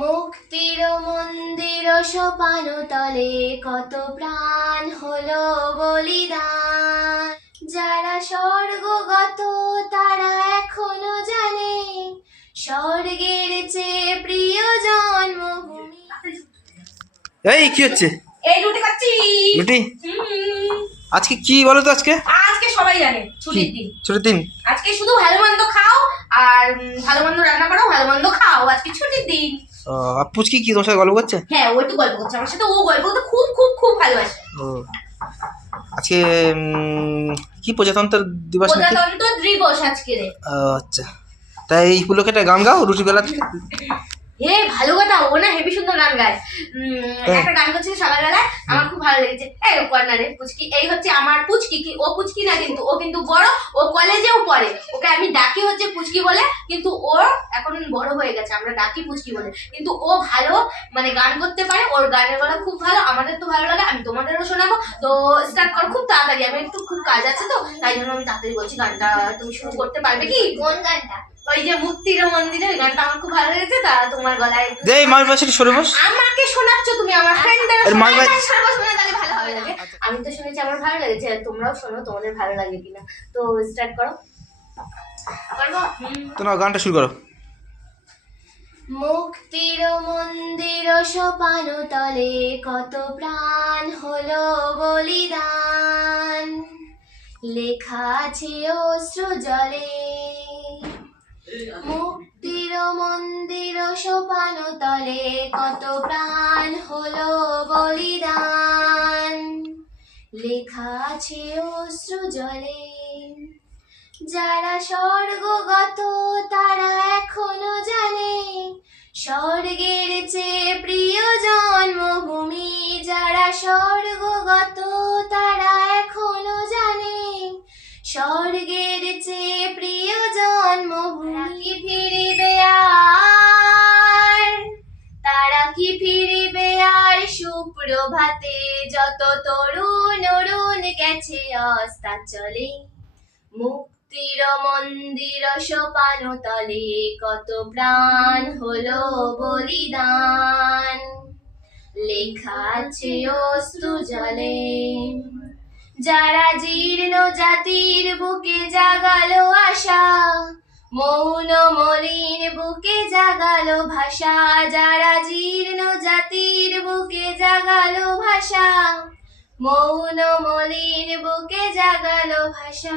মুক্তির মন্দির সোপান তলে কত প্রাণ হলো বলিদান। যারা স্বর্গগত তারা এখনও জানে স্বর্গের চেয়ে প্রিয় জন্মভূমি। এই কি হচ্ছে? এই রুটি খাচ্ছি। রুটি? আজকে কি বলো তো আজকে? আজকে সবাই জানে ছুটির দিন। ছুটির দিন? আজকে শুধু ভালো মন্দ খাও আর ভালো মন্দ রান্না করো ভালো মন্দ খাও আজকে ছুটির দিন। পুচকি কি তোমার সাথে গল্প করছে? হ্যাঁ ও একটু গল্প করছে আমার সাথে ও গল্প করতে খুব খুব খুব ভালোবাসে। ও। আজকে কি প্রজাতন্ত্র দিবস নাকি? প্রজাতন্ত্র দিবস আজকে রে। আচ্ছা। তাই এই উপলক্ষে একটা গান গাও রুটি বেলা থেকে? হে ভালো কথা ও না হেভি সুন্দর গান গায়। হ্যাঁ। একটা গান করছিল সকালবেলায় আমার খুব ভালো লেগেছে। এই ও না রে পুচকি এই হচ্ছে আমার পুচকি কি ও পুচকি না কিন্তু ও কিন্তু বড় ও কলেজেও পড়ে। ওকে আমি ডাকি হচ্ছে পুচকি বলে কিন্তু ও এখন বড় হয়ে গেছে আমরা ডাকি পুচকি বলে। কিন্তু ও ভালো মানে গান করতে পারে ওর গানের গলা খুব ভালো আমাদের তো ভালো লাগে আমি তোমাদেরও শোনাবো। তো স্টার্ট কর খুব তাড়াতাড়ি আমি একটু খুব কাজ আছে তো তাই জন্য আমি তাড়াতাড়ি বলছি গানটা তুমি শুরু করতে পারবে কি? কোন গানটা? ওই যে মুক্তির মন্দিরে ওই গানটা আমার খুব ভালো লেগেছে তা তোমার গলায় একটু দে মার পাশে সরে বস। আমাকে শোনাচ্ছ তুমি আমার ফ্রেন্ডদের এর মার বাড়ি- তাহলে ভালো হবে লাগে। আমি তো শুনেছি আমার ভালো লেগেছে আর তোমরাও শোনো তোমাদের ভালো লাগে কিনা। তো স্টার্ট করো। পারব তো না গানটা শুরু করো। মুক্তির মন্দির সোপান তলে কত প্রাণ হলো বলিদান। লেখা আছে অশ্রু জলে। মুক্তির মন্দির সোপান তলে কত প্রাণ হলো বলিদান। লেখা আছে অশ্রু জলে। যারা স্বর্গগত স্বর্গের চেয়ে প্রিয় জন্মভূমি যারা স্বর্গগত তারা এখনও জানে। স্বর্গের চেয়ে প্রিয় জন্মভূমি কি ফিরিবে আর? তারা কি ফিরিবে আর? সুপ্রভাতে যত তরুণ অরুণ গেছে অস্তাচলে। মুক্তির মন্দির সোপান তলে কত প্রাণ হলো বলিদান। লেখা আছে অশ্রু জলে, যারা জীর্ণ জাতির বুকে জাগালো আশা, মৌন মলিন বুকে জাগালো ভাষা, যারা জীর্ণ জাতির বুকে জাগালো ভাষা, মৌন মলিন বুকে জাগালো ভাষা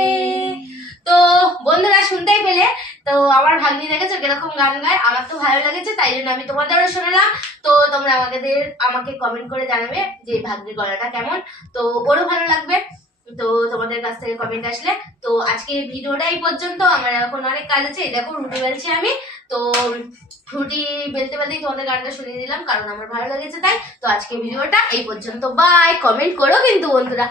শুনতেই পেলে, তো আমার ভাগ্নি দেখেছ কীরকম গান গায়? আমার তো ভালো লেগেছে, তাই জন্য আমি তোমাদেরও শোনালাম। তো তোমরা আমাদের, আমাকে কমেন্ট করে জানাবে যে ভাগ্নির গলাটা কেমন। তো ওরও ভালো লাগবে। তো তোমাদের কাছ থেকে কমেন্ট আসলে। তো আজকে ভিডিওটা এই পর্যন্ত। আমার এখন অনেক কাজ আছে। দেখো, রুটি বেলছি আমি। তো রুটি বেলতে বেলতেই তোমাদের গানটা শুনিয়ে দিলাম, কারণ আমার ভালো লেগেছে তাই। তো আজকে ভিডিওটা এই পর্যন্ত। বাই কমেন্ট করো কিন্তু বন্ধুরা।